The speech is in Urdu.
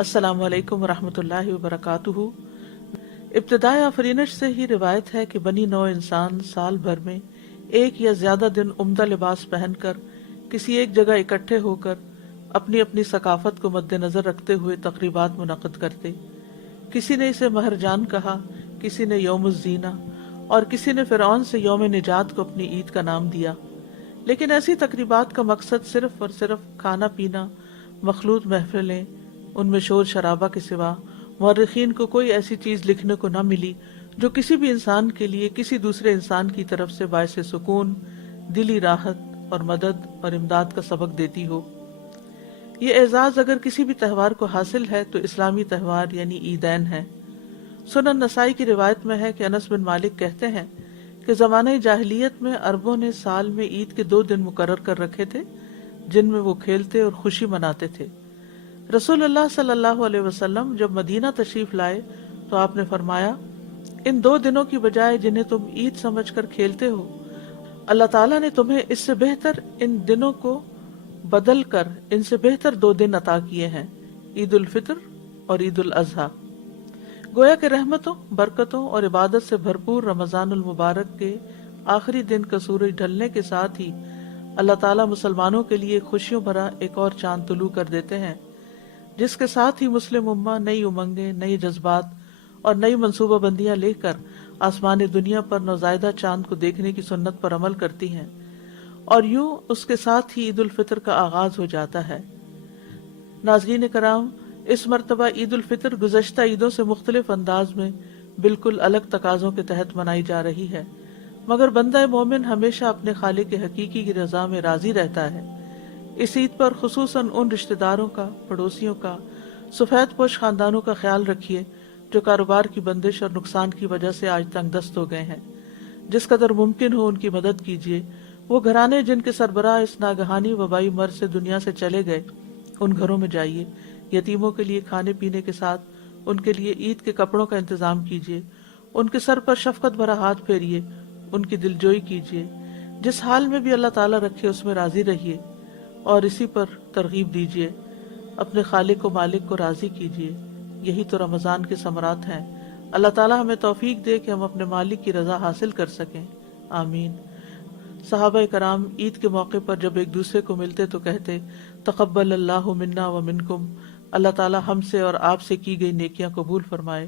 السلام علیکم ورحمۃ اللہ وبرکاتہ۔ ابتدائے آفرینش سے ہی روایت ہے کہ بنی نوع انسان سال بھر میں ایک یا زیادہ دن عمدہ لباس پہن کر کسی ایک جگہ اکٹھے ہو کر اپنی اپنی ثقافت کو مد نظر رکھتے ہوئے تقریبات منعقد کرتے۔ کسی نے اسے مہرجان کہا، کسی نے یوم الزینہ، اور کسی نے فرعون سے یوم نجات کو اپنی عید کا نام دیا۔ لیکن ایسی تقریبات کا مقصد صرف اور صرف کھانا پینا، مخلوط محفلیں، ان میں شور شرابہ کے سوا مورخین کو کوئی ایسی چیز لکھنے کو نہ ملی جو کسی بھی انسان کے لیے کسی دوسرے انسان کی طرف سے باعث سکون، دلی راحت اور مدد اور امداد کا سبق دیتی ہو۔ یہ اعزاز اگر کسی بھی تہوار کو حاصل ہے تو اسلامی تہوار یعنی عیدین ہے۔ سنن نسائی کی روایت میں ہے کہ انس بن مالک کہتے ہیں کہ زمانہ جاہلیت میں عربوں نے سال میں عید کے 2 دن مقرر کر رکھے تھے جن میں وہ کھیلتے اور خوشی مناتے تھے۔ رسول اللہ صلی اللہ علیہ وسلم جب مدینہ تشریف لائے تو آپ نے فرمایا، ان 2 دنوں کی بجائے جنہیں تم عید سمجھ کر کھیلتے ہو، اللہ تعالیٰ نے تمہیں اس سے بہتر ان دنوں کو بدل کر ان سے بہتر 2 دن عطا کیے ہیں، عید الفطر اور عید الاضحیٰ۔ گویا کہ رحمتوں، برکتوں اور عبادت سے بھرپور رمضان المبارک کے آخری دن کا سورج ڈھلنے کے ساتھ ہی اللہ تعالیٰ مسلمانوں کے لیے خوشیوں بھرا ایک اور چاند طلوع کر دیتے ہیں، جس کے ساتھ ہی مسلم امہ نئی امنگیں، نئے جذبات اور نئی منصوبہ بندیاں لے کر آسمان دنیا پر نوزائیدہ چاند کو دیکھنے کی سنت پر عمل کرتی ہیں، اور یوں اس کے ساتھ ہی عید الفطر کا آغاز ہو جاتا ہے۔ ناظرین کرام، اس مرتبہ عید الفطر گزشتہ عیدوں سے مختلف انداز میں بالکل الگ تقاضوں کے تحت منائی جا رہی ہے، مگر بندہ مومن ہمیشہ اپنے خالق حقیقی کی رضا میں راضی رہتا ہے۔ اس عید پر خصوصاً ان رشتہ داروں کا، پڑوسیوں کا، سفید پوش خاندانوں کا خیال رکھیے جو کاروبار کی بندش اور نقصان کی وجہ سے آج تنگ دست ہو گئے ہیں۔ جس قدر ممکن ہو ان کی مدد کیجیے۔ وہ گھرانے جن کے سربراہ اس ناگہانی وبائی مرض سے دنیا سے چلے گئے، ان گھروں میں جائیے، یتیموں کے لیے کھانے پینے کے ساتھ ان کے لیے عید کے کپڑوں کا انتظام کیجیے، ان کے سر پر شفقت بھرا ہاتھ پھیریے، ان کی دلجوئی کیجیے۔ جس حال میں بھی اللہ تعالیٰ رکھے اس میں راضی رہیے اور اسی پر ترغیب دیجیے۔ اپنے خالق و مالک کو راضی کیجیے۔ یہی تو رمضان کے ثمرات ہیں۔ اللہ تعالیٰ ہمیں توفیق دے کہ ہم اپنے مالک کی رضا حاصل کر سکیں، آمین۔ صحابہ کرام عید کے موقع پر جب ایک دوسرے کو ملتے تو کہتے، تقبل اللہ منا و منکم، اللہ تعالیٰ ہم سے اور آپ سے کی گئی نیکیاں قبول فرمائے۔